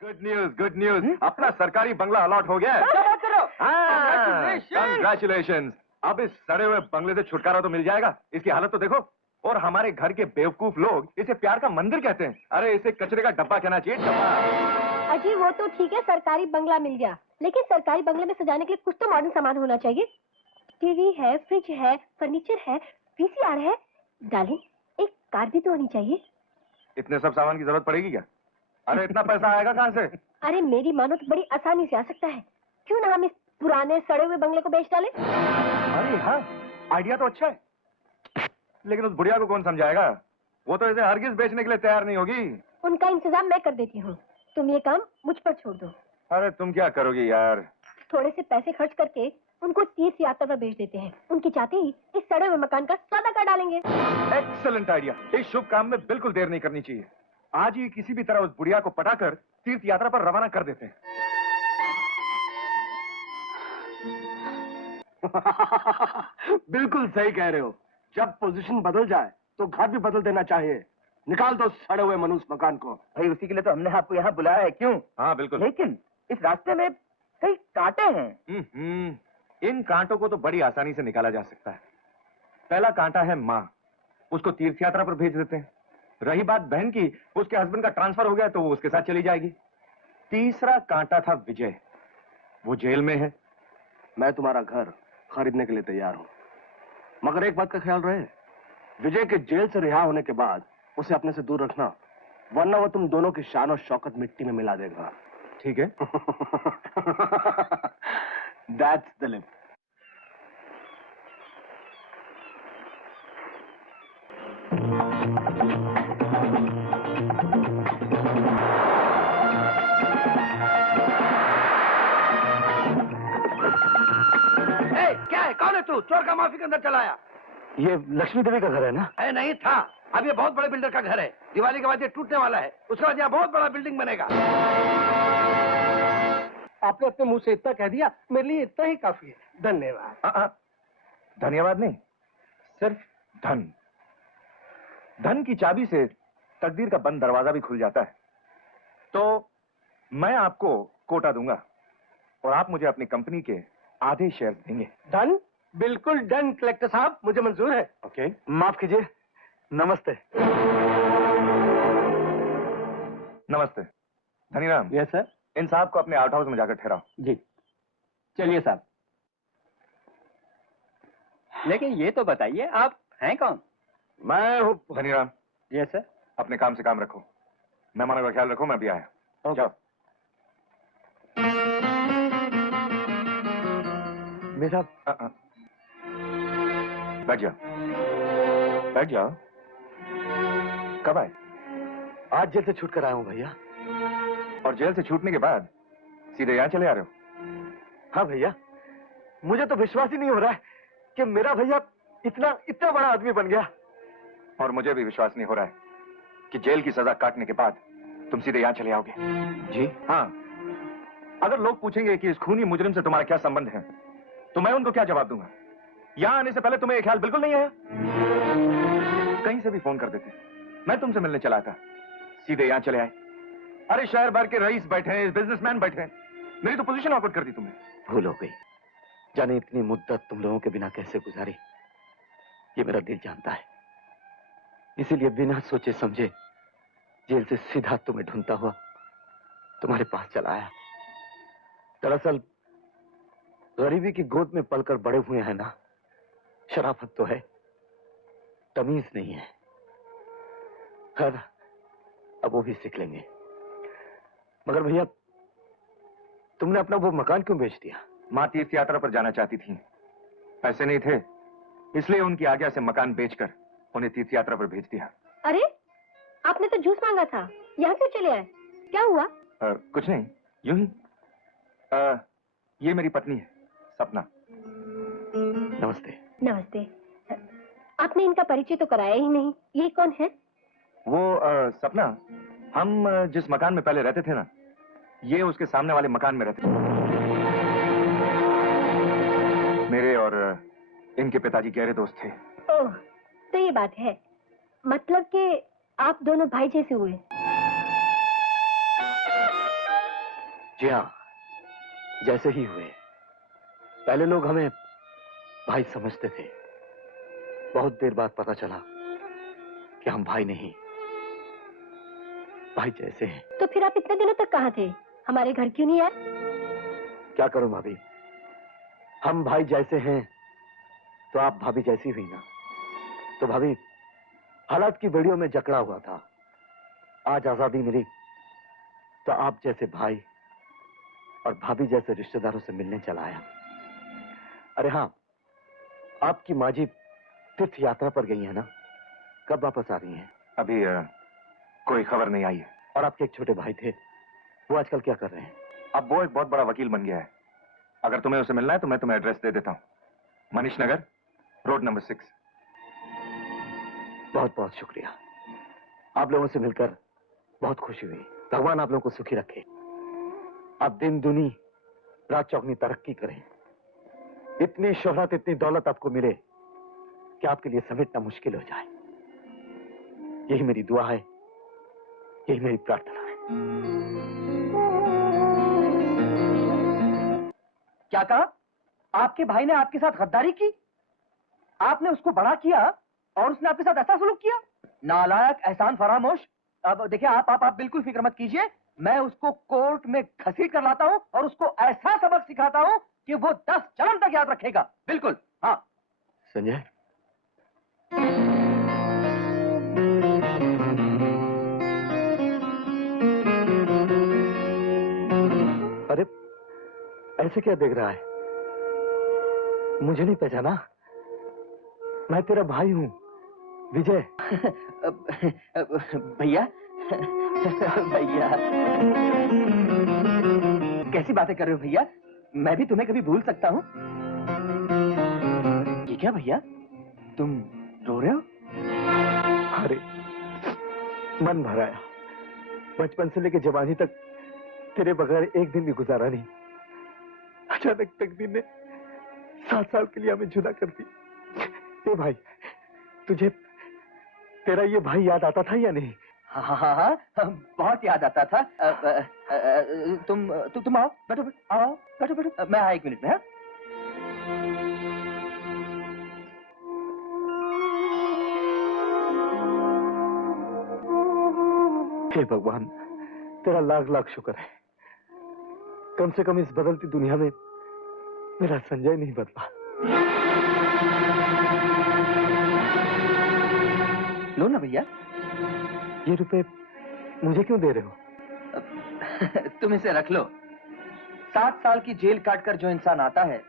Good news. अपना सरकारी बंगला allot हो गया है। क्या बात कर रहे हो? कंग्रेचुलेशन। अब इस सड़े हुए बंगले से छुटकारा तो मिल जाएगा। इसकी हालत तो देखो। और हमारे घर के बेवकूफ लोग इसे प्यार का मंदिर कहते हैं। अरे इसे कचरे का डब्बा कहना चाहिए, डब्बा। अजी वो तो ठीक है, सरकारी बंगला मिल गया, लेकिन सरकारी बंगले में सजाने के लिए कुछ तो मॉडर्न सामान होना चाहिए। टीवी है, फ्रिज है, फर्नीचर है, वीसीआर है। डार्लिंग एक कार भी तो होनी चाहिए। इतने सब सामान की जरूरत पड़ेगी क्या? अरे इतना पैसा आएगा कहाँ से? अरे मेरी मानो तो बड़ी आसानी से आ सकता है। क्यों ना हम इस पुराने सड़े हुए बंगले को बेच डालें? अरे हाँ, आइडिया तो अच्छा है, लेकिन उस बुढ़िया को कौन समझाएगा? वो तो इसे हरगिज बेचने के लिए तैयार नहीं होगी। उनका इंतजाम मैं कर देती हूँ, तुम ये काम मुझ पर छोड़ दो। अरे तुम क्या करोगी यार? थोड़े से पैसे खर्च करके उनको तीर्थ यात्रा पर भेज देते हैं। उनके चाहते ही इस सड़े हुए मकान का सौदा कर डालेंगे। Excellent idea. इस शुभ काम में बिल्कुल देर नहीं करनी चाहिए। आज ही किसी भी तरह उस बुढ़िया को पटाकर तीर्थ यात्रा पर रवाना कर देते हैं। बिल्कुल सही कह रहे हो। जब पोजीशन बदल जाए तो घर भी बदल देना चाहिए। निकाल दो सड़े हुए मनुष्य मकान को। भाई उसी के लिए तो हमने आपको यहाँ बुलाया है। क्यों? हाँ बिल्कुल। लेकिन इस रास्ते में कई कांटे हैं। इन कांटों को तो बड़ी आसानी से निकाला जा सकता है। पहला कांटा है माँ, उसको तीर्थ यात्रा पर भेज देते हैं। रही बात बहन की, उसके हस्बैंड का ट्रांसफर हो गया तो वो उसके साथ चली जाएगी। तीसरा कांटा था विजय, वो जेल में है। मैं तुम्हारा घर खरीदने के लिए तैयार हूँ, मगर एक बात का ख्याल रहे, विजय के जेल से रिहा होने के बाद उसे अपने से दूर रखना, वरना वो तुम दोनों की शान और शौकत मिट्टी में मिला देगा। ठीक है। That's the limit. क्या है? कौन है तू? चोर का माफी के अंदर चलाया? ये लक्ष्मी देवी का घर है ना? है नहीं था। अब ये बहुत बड़े बिल्डर का घर है। दिवाली के बाद ये टूटने वाला है, उसके बाद यहाँ बहुत बड़ा बिल्डिंग बनेगा। आपने अपने मुंह से इतना कह दिया, मेरे लिए इतना ही काफी है। धन्यवाद। धन्यवाद नहीं, सिर्फ धन। धन की चाबी से तकदीर का बंद दरवाजा भी खुल जाता है। तो मैं आपको कोटा दूंगा और आप मुझे अपनी कंपनी के आधे शेयर देंगे। डन, बिल्कुल डन कलेक्टर साहब, मुझे मंजूर है। ओके। माफ कीजिए, नमस्ते। नमस्ते। धनीराम। Yes sir. इन साहब को अपने आउट हाउस में जाकर ठहराओ। जी चलिए साहब। लेकिन ये तो बताइए आप हैं कौन? मैं हूँ। Dhaniram, yes sir. अपने काम से काम रखो, मेहमानों का ख्याल रखो। मैं भी आया। जाओ। मेरा बैठ जाओ, बैठ जाओ। कब आए? आज जेल से छूट कर आया हूँ भैया। और जेल से छूटने के बाद सीधे यहाँ चले आ रहे हो? हाँ भैया, मुझे तो विश्वास ही नहीं हो रहा है कि मेरा भैया इतना बड़ा आदमी बन गया। और मुझे भी विश्वास नहीं हो रहा है कि जेल की सजा काटने के बाद तुम सीधे यहाँ चले आओगे। जी हाँ, अगर लोग पूछेंगे कि इस खूनी मुजरिम से तुम्हारा क्या संबंध है, तो मैं उनको क्या जवाब दूंगा? यहाँ आने से पहले तुम्हें ये ख्याल बिल्कुल नहीं आया? कहीं से भी फोन कर देते, मैं तुमसे मिलने चला था, सीधे यहाँ चले आए। अरे शहर भर के रईस बैठे हैं, बिजनेसमैन बैठे हैं, मेरी तो पोजीशन ऑकवर्ड कर दी तुमने। भूल हो गई, जाने इतनी मुद्दत तुम लोगों के बिना कैसे गुजारी, ये मेरा दिल जानता है। इसीलिए बिना सोचे समझे जेल से सीधा तुम्हें ढूंढता हुआ तुम्हारे पास चला आया। दरअसल गरीबी की गोद में पलकर बड़े हुए हैं ना, शराफत तो है, तमीज नहीं है। खैर अब वो भी सीख लेंगे। मगर भैया, तुमने अपना वो मकान क्यों बेच दिया? माँ तीर्थ यात्रा पर जाना चाहती थी, पैसे नहीं थे, इसलिए उनकी आज्ञा से मकान बेचकर उन्हें तीर्थ यात्रा पर भेज दिया। अरे आपने तो जूस मांगा था, यहाँ क्यों चले आए? क्या हुआ? कुछ नहीं, यूं ही। ये मेरी पत्नी है, सपना। नमस्ते। नमस्ते। आपने इनका परिचय तो कराया ही नहीं, ये कौन है? वो सपना, हम जिस मकान में पहले रहते थे ना, ये उसके सामने वाले मकान में रहते थे। मेरे और इनके पिताजी गहरे दोस्त थे। ओह, तो ये बात है, मतलब कि आप दोनों भाई जैसे हुए। जी हाँ, जैसे ही हुए। पहले लोग हमें भाई समझते थे। बहुत देर बाद पता चला कि हम भाई नहीं, भाई जैसे हैं। तो फिर आप इतने दिनों तक कहाँ थे? हमारे घर क्यों नहीं आए? क्या करूं भाभी, हम भाई जैसे हैं तो आप भाभी जैसी हुई ना। तो भाभी, हालात की बेड़ियों में जकड़ा हुआ था, आज आजादी मिली तो आप जैसे भाई और भाभी जैसे रिश्तेदारों से मिलने चला आया। अरे हाँ, आपकी माँ जी तीर्थ यात्रा पर गई है ना, कब वापस आ रही हैं? अभी कोई खबर नहीं आई है। और आपके एक छोटे भाई थे, वो आजकल क्या कर रहे हैं? अब वो एक बहुत बड़ा वकील बन गया है। अगर तुम्हें उसे मिलना है तो मैं तुम्हें एड्रेस दे देता हूँ। Manish Nagar, road number 6। बहुत बहुत शुक्रिया। आप लोगों से मिलकर बहुत खुशी हुई। भगवान आप लोगों को सुखी रखे। आप दिन दुनी रात चौगनी तरक्की करें। इतनी शोहरत, इतनी दौलत आपको मिले कि आपके लिए समेटना मुश्किल हो जाए। यही मेरी दुआ है, यही मेरी प्रार्थना है। क्या कहा? आपके भाई ने आपके साथ गद्दारी की? आपने उसको बड़ा किया और उसने आपके साथ ऐसा सलूक किया? नालायक, एहसान फरामोश। अब देखिए, आप बिल्कुल फिक्र मत कीजिए। मैं उसको कोर्ट में घसीट कर लाता हूं और उसको ऐसा सबक सिखाता हूं कि वो 10 जन्म तक याद रखेगा। बिल्कुल, हाँ। संजय, अरे ऐसे क्या देख रहा है? मुझे नहीं पहचाना? मैं तेरा भाई हूं, विजय। भैया, भैया, कैसी बातें कर रहे हो भैया? मैं भी तुम्हें कभी भूल सकता हूँ? ये क्या भैया, तुम रो रहे हो? अरे मन भर आया। बचपन से लेकर जवानी तक तेरे बगैर एक दिन भी गुजारा नहीं। अचानक तकदीर ने 7 साल के लिए हमें जुदा कर दी। ए भाई, तुझे तेरा ये भाई याद आता था या नहीं? हाँ हाँ हाँ हाँ, बहुत याद आता था। तुम आओ, बैठो बैठो, आओ, बैठो बैठो, मैं आया 1 मिनट में। हाँ, हे भगवान, तेरा लाख लाख शुक्र है। कम से कम इस बदलती दुनिया में मेरा संजय नहीं बदला। लो ना भैया। ये रुपए मुझे क्यों दे रहे हो? तुम इसे रख लो। 7 साल की जेल काटकर जो इंसान आता है,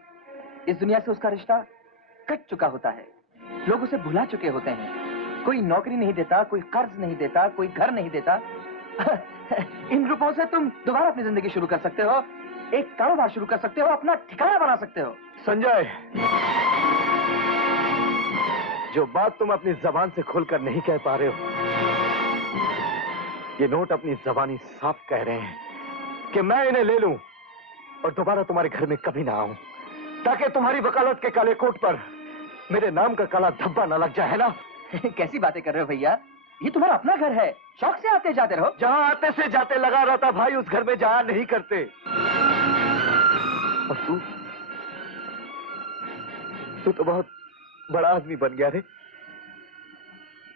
इस दुनिया से उसका रिश्ता कट चुका होता है। लोग उसे भुला चुके होते हैं। कोई नौकरी नहीं देता, कोई कर्ज नहीं देता, कोई घर नहीं देता। इन रुपयों से तुम दोबारा अपनी जिंदगी शुरू कर सकते हो, एक कारोबार शुरू कर सकते हो, अपना ठिकाना बना सकते हो। संजय, जो बात तुम अपनी जबान से खोलकर नहीं कह पा रहे हो, ये नोट अपनी जबानी साफ कह रहे हैं कि मैं इन्हें ले लूं और दोबारा तुम्हारे घर में कभी ना आऊं, ताकि तुम्हारी वकालत के काले कोट पर मेरे नाम का काला धब्बा ना लग जाए, है ना? कैसी बातें कर रहे हो भैया? ये तुम्हारा अपना घर है, शौक से आते जाते रहो। जहां आते से जाते लगा रहता भाई, उस घर में जाया नहीं करते। और तू तो बहुत बड़ा आदमी बन गया रे।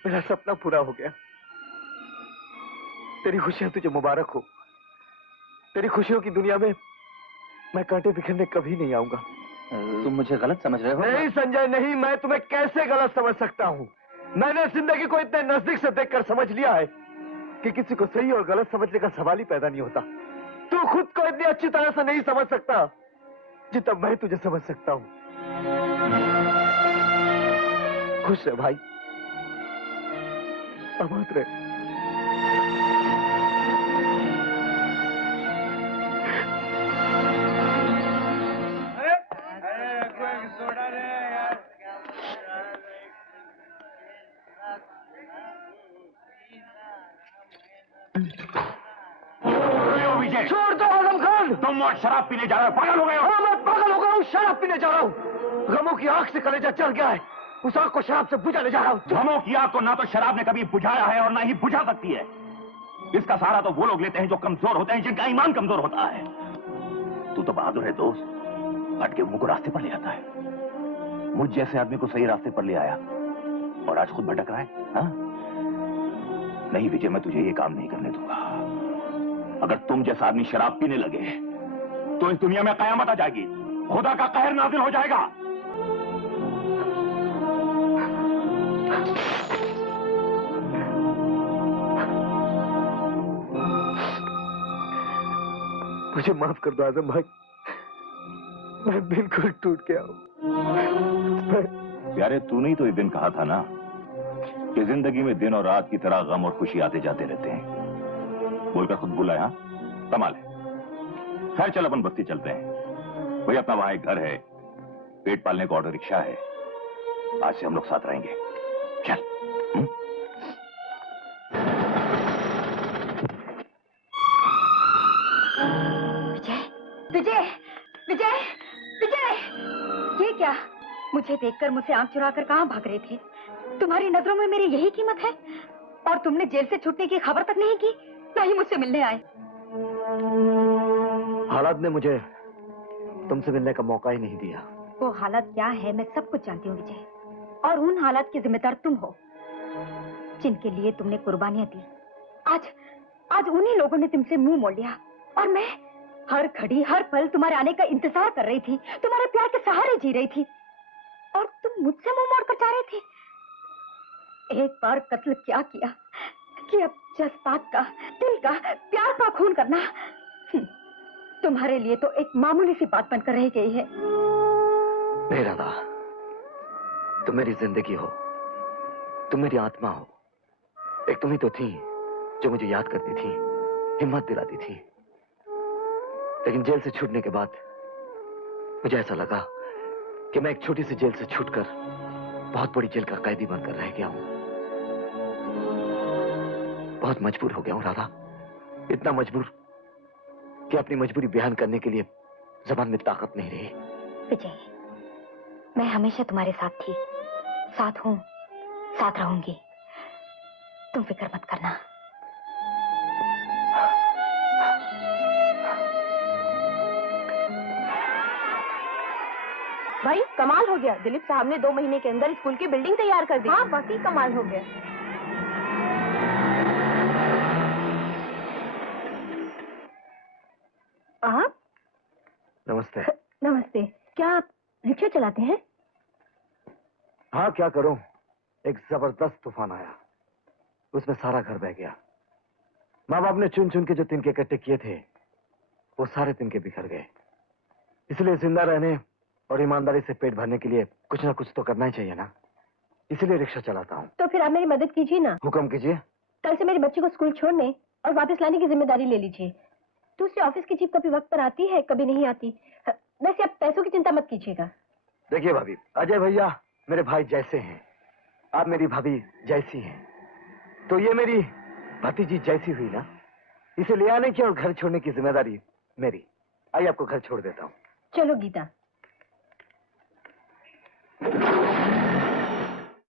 मेरा सपना पूरा हो गया। तेरी खुशियां तुझे मुबारक हो। तेरी खुशियों की दुनिया में मैं कांटे बिखरने कभी नहीं आऊंगा। तुम मुझे गलत समझ रहे हो? नहीं संजय, नहीं। मैं तुम्हें कैसे गलत समझ सकता हूं? मैंने जिंदगी को इतने नजदीक से देखकर समझ लिया है कि किसी को सही और गलत समझने का सवाल ही पैदा नहीं होता। तू खुद को इतनी अच्छी तरह से नहीं समझ सकता जितना मैं तुझे समझ सकता हूं। खुश रह भाई, आबाद रहे। छोड़ दो आजम खान। तुम और शराब पीने जा रहे हो, पागल हो गए हो? हाँ, मैं पागल हो गया हूँ, शराब पीने जा रहा हूँ। गमों की आग से कलेजा चढ़ गया है, उस आग को शराब से बुझाने जा रहा हूँ। गमों की आग को ना तो शराब ने कभी बुझाया है और ना ही बुझा सकती है। इसका सहारा तो वो लोग लेते हैं जो कमजोर होते हैं, जिनका ईमान कमजोर होता है। तू तो बहादुर है दोस्त, भटके मुंह को रास्ते पर ले आता है। मुझ जैसे आदमी को सही रास्ते पर ले आया और आज खुद भटक रहा है। हाँ? नहीं विजय, मैं तुझे ये काम नहीं करने दूंगा। अगर तुम जैसा आदमी शराब पीने लगे तो इस दुनिया में कयामत आ जाएगी, खुदा का कहर नाज़िल हो जाएगा। मुझे माफ कर दो आजम भाई, मैं बिल्कुल टूट गया हूँ। प्यारे, तूने ही तो एक दिन कहा था ना कि जिंदगी में दिन और रात की तरह गम और खुशी आते जाते रहते हैं। बोलकर खुद भूला है। हाँ? कमाल है। खैर चल, अपन बस्ती चलते हैं। भाई अपना वहां एक घर है, पेट पालने का ऑटो रिक्शा है। आज से हम लोग साथ रहेंगे। चल। विजय, विजय, विजय, ये क्या? मुझे देखकर मुझसे आंख चुराकर कहां भाग रहे थे? तुम्हारी नजरों में मेरी यही कीमत है? और तुमने जेल से छूटने की खबर तक नहीं की, ना ही मुझसे मिलने आए। हालात ने मुझे तुमसे मिलने का मौका ही नहीं दिया। वो हालात क्या है मैं सब कुछ जानती हूँ विजय, और उन हालात की जिम्मेदार तुम हो जिनके लिए तुमने कुर्बानियां दी। आज उन्हीं लोगों ने तुमसे मुंह मोड़ लिया, और मैं हर घड़ी हर पल तुम्हारे आने का इंतजार कर रही थी, तुम्हारे प्यार के सहारे जी रही थी, और तुम मुझसे मुंह मोड़ कर जा रहे थे। एक बार कत्ल क्या किया कि अब जज्बात का, दिल का, प्यार का खून करना तुम्हारे लिए तो एक मामूली सी बात बनकर रह गई है। नहीं राधा, तुम मेरी जिंदगी हो, तुम मेरी आत्मा हो। एक तुम ही तो थी जो मुझे याद करती थी, हिम्मत दिलाती थी। लेकिन जेल से छूटने के बाद मुझे ऐसा लगा कि मैं एक छोटी सी जेल से छूटकर बहुत बड़ी जेल का कैदी बनकर रह गया हूं। बहुत मजबूर हो गया हूं राधा, इतना मजबूर कि अपनी मजबूरी बयान करने के लिए ज़बान में ताकत नहीं रही। विजय, मैं हमेशा तुम्हारे साथ थी, साथ हूं, साथ रहूंगी। तुम फिक्र मत करना। भाई कमाल हो गया, दिलीप साहब ने 2 महीने के अंदर स्कूल की बिल्डिंग तैयार कर दी। हाँ वाकई कमाल हो गया। आप? नमस्ते। नमस्ते। क्या आप रिक्शा चलाते हैं? हाँ, क्या करूं, एक जबरदस्त तूफान आया, उसमें सारा घर बह गया। माँ बाप ने चुन चुन के जो तिनके इकट्ठे किए थे वो सारे तिनके बिखर गए। इसलिए जिंदा रहने और ईमानदारी से पेट भरने के लिए कुछ ना कुछ तो करना ही चाहिए ना, इसलिए रिक्शा चलाता हूँ। तो फिर आप मेरी मदद कीजिए ना। हुक्म कीजिए। कल से मेरे बच्चे को स्कूल छोड़ने और वापस लाने की जिम्मेदारी ले लीजिए। दूसरी ऑफिस की जीप कभी वक्त पर आती है, कभी नहीं आती। वैसे आप पैसों की चिंता मत कीजिएगा। देखिए भाभी, अजय भैया मेरे भाई जैसे हैं, आप मेरी भाभी जैसी हैं, तो ये मेरी भतीजी जैसी हुई ना। इसे ले आने की और घर छोड़ने की जिम्मेदारी मेरी। आइए आपको घर छोड़ देता हूँ। चलो गीता।